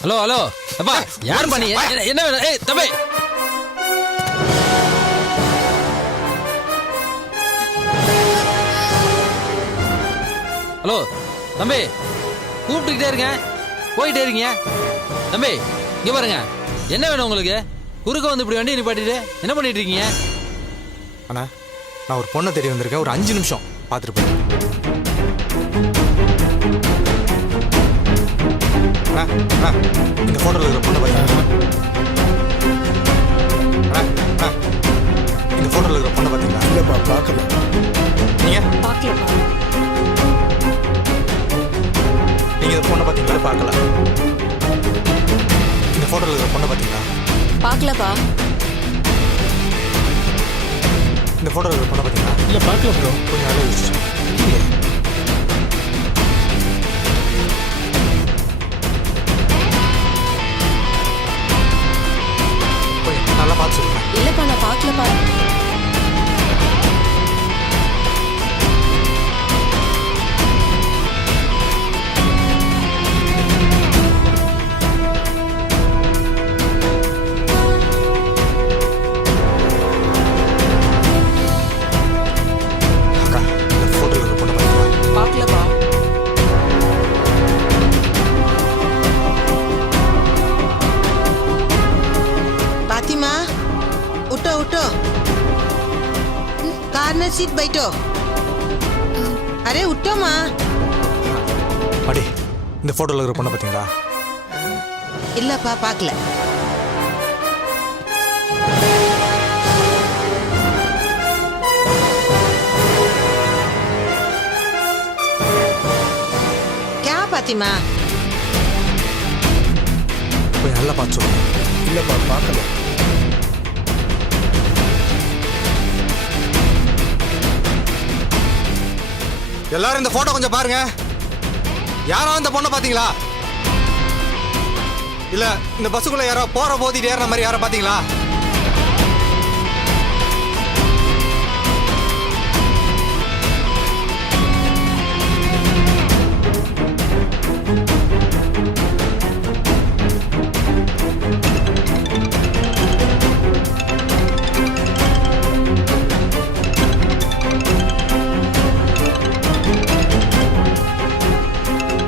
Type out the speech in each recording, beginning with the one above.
Hello hello அப்பா யார் பண்ணி என்ன வேணும்? ஏய் தம்பி ஹலோ தம்பி கூப்பிட்டுக்கிட்டே இருக்கேன் போயிட்டே இருக்கீங்க. தம்பி இங்க பாருங்க என்ன வேணும் உங்களுக்கு? குறுக்க வந்து இப்படி வண்டி நிப்பாட்டிட்டு என்ன பண்ணிட்டு இருக்கீங்க? அண்ணா நான் ஒரு பொண்ணை தேடி வந்திருக்கேன், ஒரு 5 நிமிஷம் பார்த்துட்டு போய். இந்த போட்டோல இருக்கிற பொண்ணை பார்த்தீங்களா? இந்த போட்டோல இருக்கிற பொண்ணை பார்த்தீங்களா? இல்லப்பா பார்க்கல. நீங்க பார்க்கலப்பா. நீங்க இந்த பொண்ணை பார்த்தீங்களா? பார்க்கல. இந்த போட்டோல இருக்கிற பொண்ணை பார்த்தீங்களா? பார்க்கலப்பா. இந்த போட்டோல இருக்கிற பொண்ணை பார்த்தீங்களா? இல்ல பார்க்கல ப்ரோ. கொஞ்சம் நல்லா யோசிச்சு. நல்லா பார்த்து சொல்லுங்க. இல்லப்பா நான் பார்க்கலப்பா. அக்கா இந்த போட்டோல இருக்கிற பொண்ணை பார்த்தீங்களா? பார்க்கலப்பா. फातिमा उठो उठो कार्नर सीट बैठो अरे उठो माँ அடி இந்த போட்டோல இருக்கிற பொண்ணை பார்த்தீங்களா? இல்லப்பா பார்க்கல. क्या फातिमा? கொஞ்சம் நல்லா பார்த்து சொல்லுங்க. இல்லப்பா பார்க்கல. எல்லாரும் இந்த போட்டோ கொஞ்சம் பாருங்க. யாராவது இந்த பொண்ணை பாத்தீங்களா? இல்ல இந்த பஸ்ஸுக்குள்ள யாரோ போற போதிட்டு ஏறின மாதிரி யாரோ பாத்தீங்களா?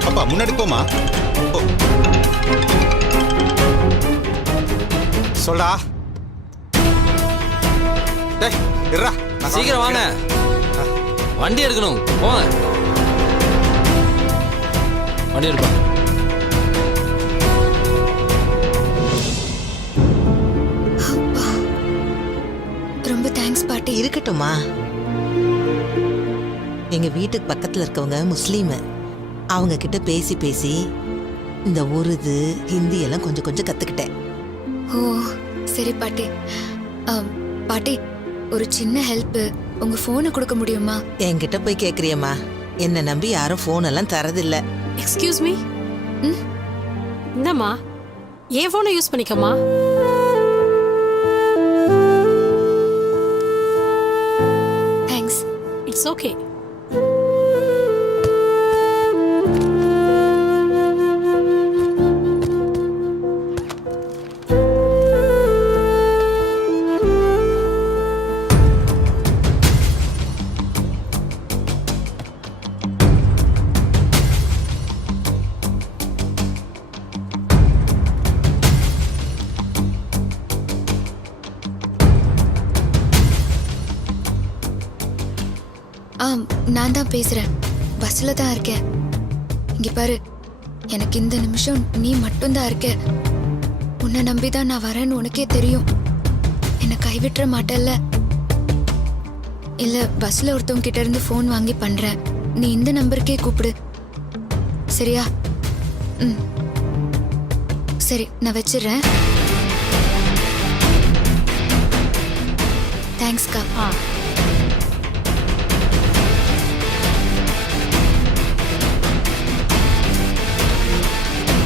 அப்பா முன்னாடி போமா. சொல்டா. டேய் இருடா. சீக்கிரம் வாங்க வண்டி எடுக்கணும் போங்க. வண்டி எடுப்பா. ரொம்ப தேங்க்ஸ் பாட்டி. இருக்கட்டும்மா. எங்க வீட்டுக்கு பக்கத்துல இருக்கவங்க முஸ்லீம். அவங்க கிட்ட பேசி பேசி இந்த உருது ஹிந்தி எல்லாம் கொஞ்சம் கொஞ்சம் கத்துக்கிட்டேன். ஓ சரி பாட்டி. பாட்டி ஒரு சின்ன ஹெல்ப், உங்க போனை கொடுக்க முடியுமா? என்கிட்ட போய் கேக்குறியம்மா? என்ன நம்பி யாரும் போன் எல்லாம் தரதில்ல. Excuse me. இந்தம்மா என் ஃபோனை யூஸ் பண்ணிக்கம்மா. தேங்க்ஸ். It's okay. நான் தான் பேசுறேன். பஸ்ல தான் இருக்கேன். இங்க பாரு, எனக்கு இந்த நிமிஷம் நீ மட்டும்தான் இருக்க. உன்னை நம்பிதான் நான் வரேன்னு உனக்கே தெரியும். என்னை கைவிட்டுற மாட்டல்ல. இல்ல பஸ்ல ஒருத்தவங்க கிட்ட இருந்து போன் வாங்கி பண்றேன். நீ இந்த நம்பருக்கே கூப்பிடு சரியா? சரி நான் வச்சிடுறேன். தேங்க்ஸ்க்கா.